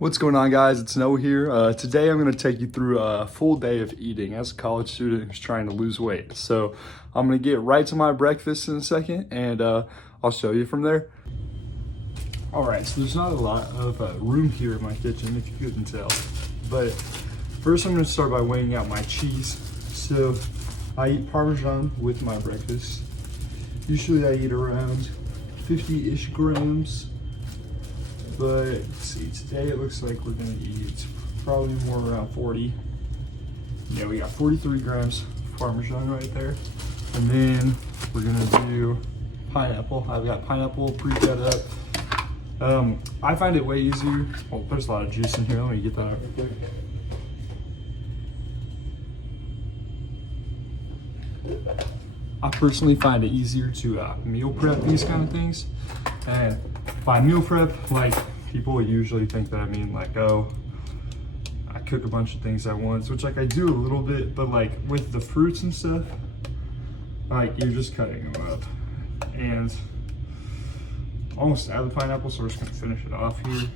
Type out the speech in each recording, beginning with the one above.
What's going on, guys? It's Noah here. Today I'm going to take you through a full day of eating as a college student who's trying to lose weight. So I'm going to get right to my breakfast in a second, and I'll show you from there. All right, so there's not a lot of room here in my kitchen, if you couldn't tell. But first I'm going to start by weighing out my cheese. So I eat Parmesan with my breakfast. Usually I eat around 50-ish grams. But let's see, today it looks like we're gonna eat probably more around 40. Yeah, we got 43 grams of Parmesan right there. And then we're gonna do pineapple. I've got pineapple pre-cut up. I find it way easier. Oh, there's a lot of juice in here. Let me get that out real quick. I personally find it easier to meal prep these kind of things. And by meal prep, like, people usually think that I mean like, oh, I cook a bunch of things at once, which like I do a little bit, but like with the fruits and stuff, like you're just cutting them up. And almost out of the pineapple, so we're just gonna finish it off here.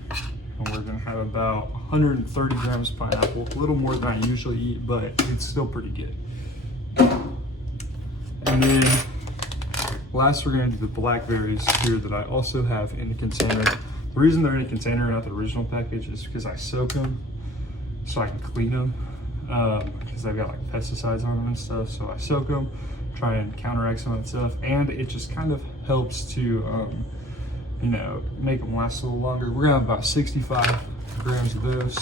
And we're gonna have about 130 grams of pineapple, a little more than I usually eat, but it's still pretty good. And then last, we're gonna do the blackberries here that I also have in a container. The reason they're in a container, not the original package, is because I soak them so I can clean them, because they've got like pesticides on them and stuff. So I soak them, try and counteract some of that stuff, and it just kind of helps to, you know, make them last a little longer. We're gonna have about 65 grams of those,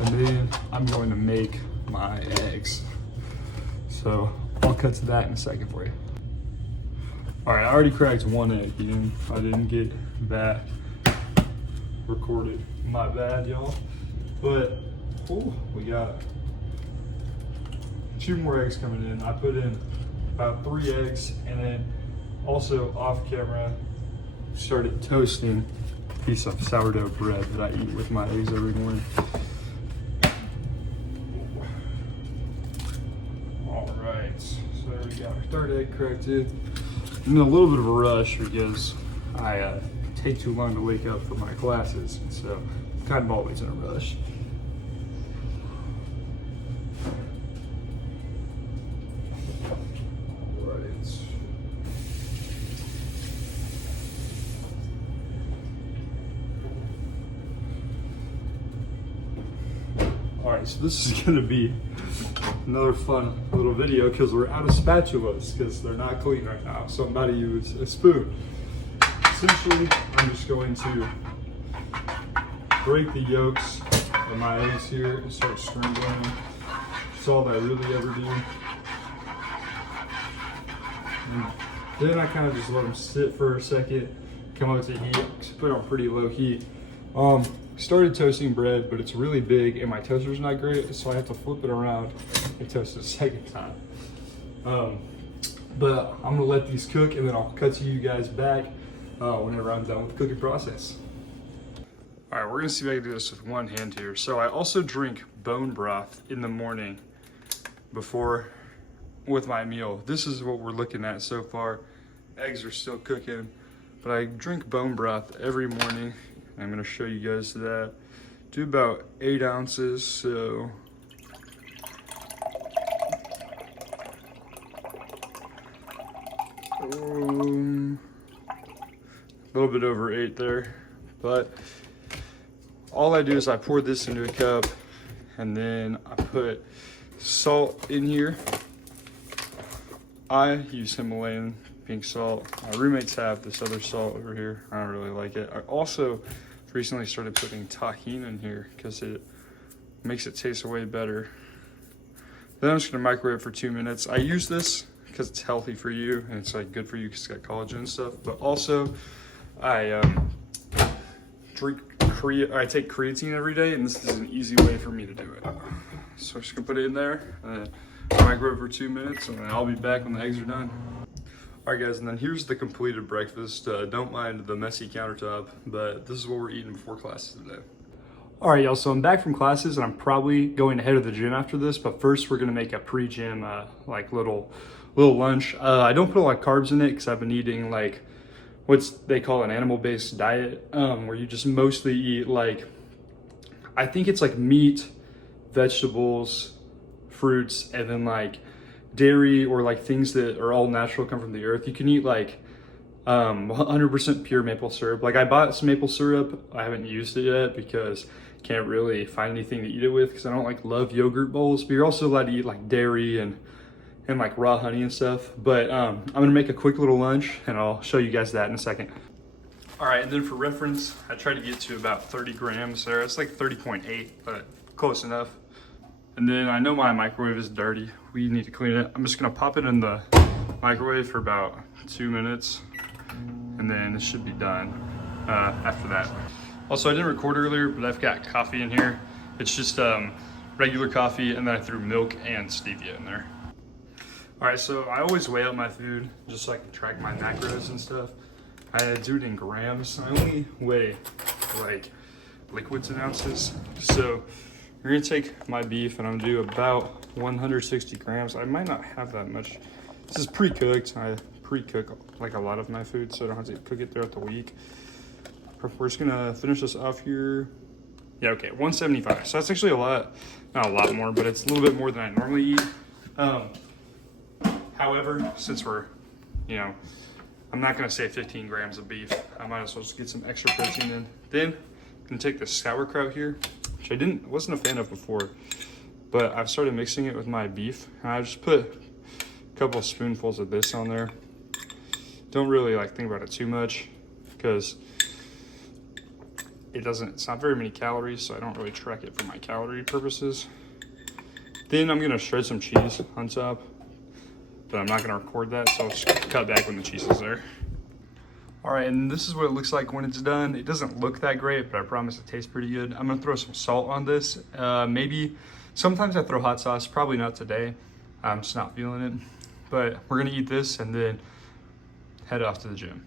and then I'm going to make my eggs. So I'll cut to that in a second for you. All right, I already cracked one egg in. I didn't get that recorded. My bad, y'all. But, we got 2 more eggs coming in. I put in about 3 eggs, and then also off camera, started toasting a piece of sourdough bread that I eat with my eggs every morning. All right, so there we go. Our 3rd egg cracked in. I'm in a little bit of a rush because I take too long to wake up for my classes, and so I'm kind of always in a rush. All right, so this is gonna be another fun little video because we're out of spatulas because they're not clean right now. So I'm about to use a spoon. Essentially, I'm just going to break the yolks of my eggs here and start scrambling them. That's all that I really ever do. And then I kind of just let them sit for a second, come up to heat, put it on pretty low heat. Started toasting bread, but it's really big and my toaster's not great, so I have to flip it around and toast it a second time. But I'm gonna let these cook, and then I'll cut to you guys back whenever I'm done with the cooking process. All right, we're gonna see if I can do this with one hand here. So I also drink bone broth in the morning before with my meal. This is what we're looking at so far. Eggs are still cooking, but I drink bone broth every morning. I'm gonna show you guys that. Do about 8 ounces, so. A little bit over 8 there, but all I do is I pour this into a cup, and then I put salt in here. I use Himalayan pink salt. My roommates have this other salt over here. I don't really like it. I also recently started putting tahini in here because it makes it taste way better. Then I'm just gonna microwave for 2 minutes. I use this because it's healthy for you and it's like good for you because it's got collagen and stuff. But also, I take creatine every day, and this is an easy way for me to do it. So I'm just gonna put it in there, and then microwave for 2 minutes, and then I'll be back when the eggs are done. All right, guys, and then here's the completed breakfast. Don't mind the messy countertop, but this is what we're eating before classes today. All right, y'all, so I'm back from classes, and I'm probably going to head to the gym after this, but first we're gonna make a pre-gym, like little lunch. I don't put a lot of carbs in it because I've been eating like what they call an animal-based diet, where you just mostly eat like I think it's like meat, vegetables, fruits, and then like dairy or like things that are all natural, come from the earth. You can eat like 100% pure maple syrup. Like I bought some maple syrup. I haven't used it yet because can't really find anything to eat it with because I don't like love yogurt bowls. But you're also allowed to eat like dairy and like raw honey and stuff. But I'm gonna make a quick little lunch and I'll show you guys that in a second. All right, and then for reference, I tried to get to about 30 grams there. It's like 30.8, but close enough. And then I know my microwave is dirty. We need to clean it. I'm just gonna pop it in the microwave for about 2 minutes, and then it should be done after that. Also, I didn't record earlier, but I've got coffee in here. It's just regular coffee, and then I threw milk and stevia in there. All right, so I always weigh out my food just so I can track my macros and stuff. I do it in grams. I only weigh like liquids in ounces. So we're gonna take my beef and I'm gonna do about 160 grams. I might not have that much. This is pre-cooked. I pre-cook like a lot of my food, so I don't have to cook it throughout the week. We're just gonna finish this off here. Yeah, okay, 175. So that's actually a lot, not a lot more, but it's a little bit more than I normally eat. However, since we're, I'm not gonna say 15 grams of beef. I might as well just get some extra protein in. Then I'm gonna take the sauerkraut here, which I wasn't a fan of before, but I've started mixing it with my beef. And I just put a couple of spoonfuls of this on there. Don't really think about it too much because it's not very many calories, so I don't really track it for my calorie purposes. Then I'm gonna shred some cheese on top, but I'm not gonna record that, so I'll just cut back when the cheese is there. All right, and this is what it looks like when it's done. It doesn't look that great, but I promise it tastes pretty good. I'm gonna throw some salt on this. Maybe, sometimes I throw hot sauce, probably not today. I'm just not feeling it. But we're gonna eat this and then head off to the gym.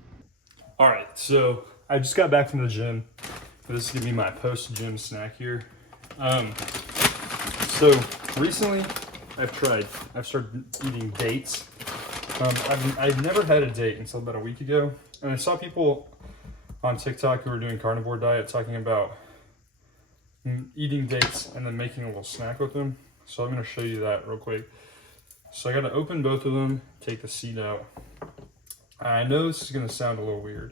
All right, so I just got back from the gym. This is gonna be my post-gym snack here. So recently I've started eating dates. I've never had a date until about a week ago. And I saw people on TikTok who were doing carnivore diet talking about eating dates and then making a little snack with them. So I'm gonna show you that real quick. So I gotta open both of them, take the seed out. I know this is gonna sound a little weird,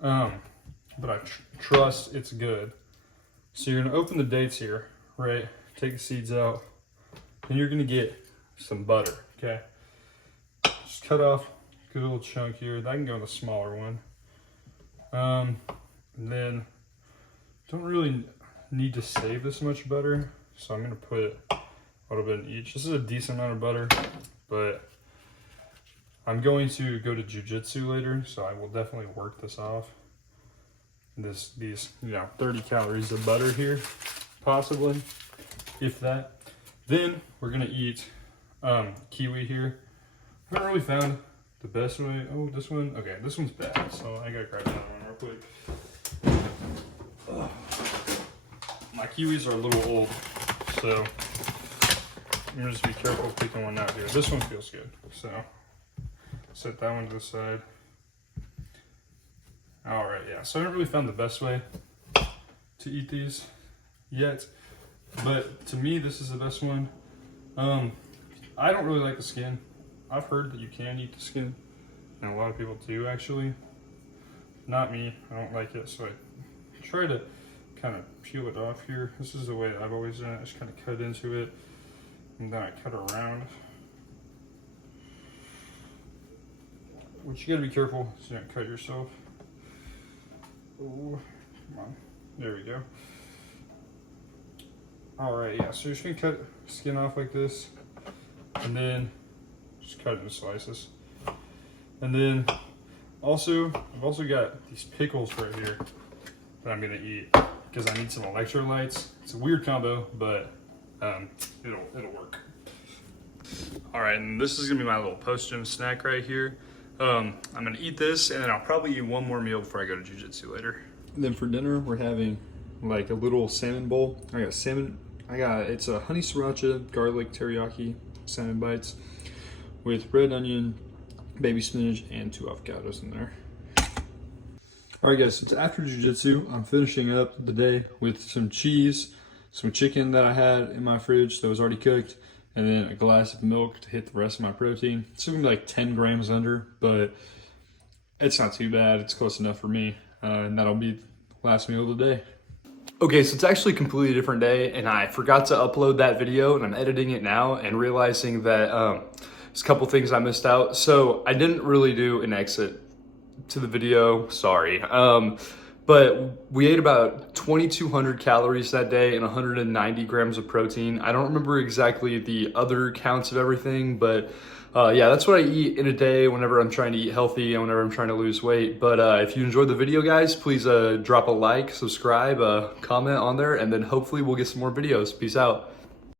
but I trust it's good. So you're gonna open the dates here, right? Take the seeds out. Then you're gonna get some butter, okay? Just cut off a good little chunk here. That can go in the smaller one. And then don't really need to save this much butter, so I'm gonna put a little bit in each. This is a decent amount of butter, but I'm going to go to jiu-jitsu later, so I will definitely work this off. These 30 calories of butter here, possibly, if that. Then we're gonna eat kiwi here. I haven't really found the best way. Oh, this one, okay, this one's bad, so I gotta grab another one real quick. My kiwis are a little old, so I'm gonna just be careful picking one out here. This one feels good, so set that one to the side. All right, yeah, so I haven't really found the best way to eat these yet, but to me, this is the best one. I don't really like the skin. I've heard that you can eat the skin, and a lot of people do actually. Not me, I don't like it, so I try to kind of peel it off here. This is the way I've always done it. I just kind of cut into it, and then I cut around. Which you gotta be careful so you don't cut yourself. Oh, come on. There we go. All right, yeah, so you're just gonna cut skin off like this, and then just cut it into slices. And then I've also got these pickles right here that I'm gonna eat because I need some electrolytes. It's a weird combo, but it'll work. All right, and this is gonna be my little post-gym snack right here. I'm gonna eat this, and then I'll probably eat one more meal before I go to jiu-jitsu later. And then for dinner, we're having like a little salmon bowl. It's a honey sriracha, garlic teriyaki salmon bites with red onion, baby spinach, and 2 avocados in there. All right, guys, so it's after jiu-jitsu. I'm finishing up the day with some cheese, some chicken that I had in my fridge that was already cooked, and then a glass of milk to hit the rest of my protein. It's gonna be like 10 grams under, but it's not too bad. It's close enough for me, and that'll be the last meal of the day. Okay, so it's actually a completely different day, and I forgot to upload that video, and I'm editing it now and realizing that there's a couple things I missed out. So I didn't really do an exit to the video, sorry. But we ate about 2,200 calories that day and 190 grams of protein. I don't remember exactly the other counts of everything, but yeah, that's what I eat in a day whenever I'm trying to eat healthy and whenever I'm trying to lose weight. But if you enjoyed the video, guys, please drop a like, subscribe, comment on there, and then hopefully we'll get some more videos. Peace out.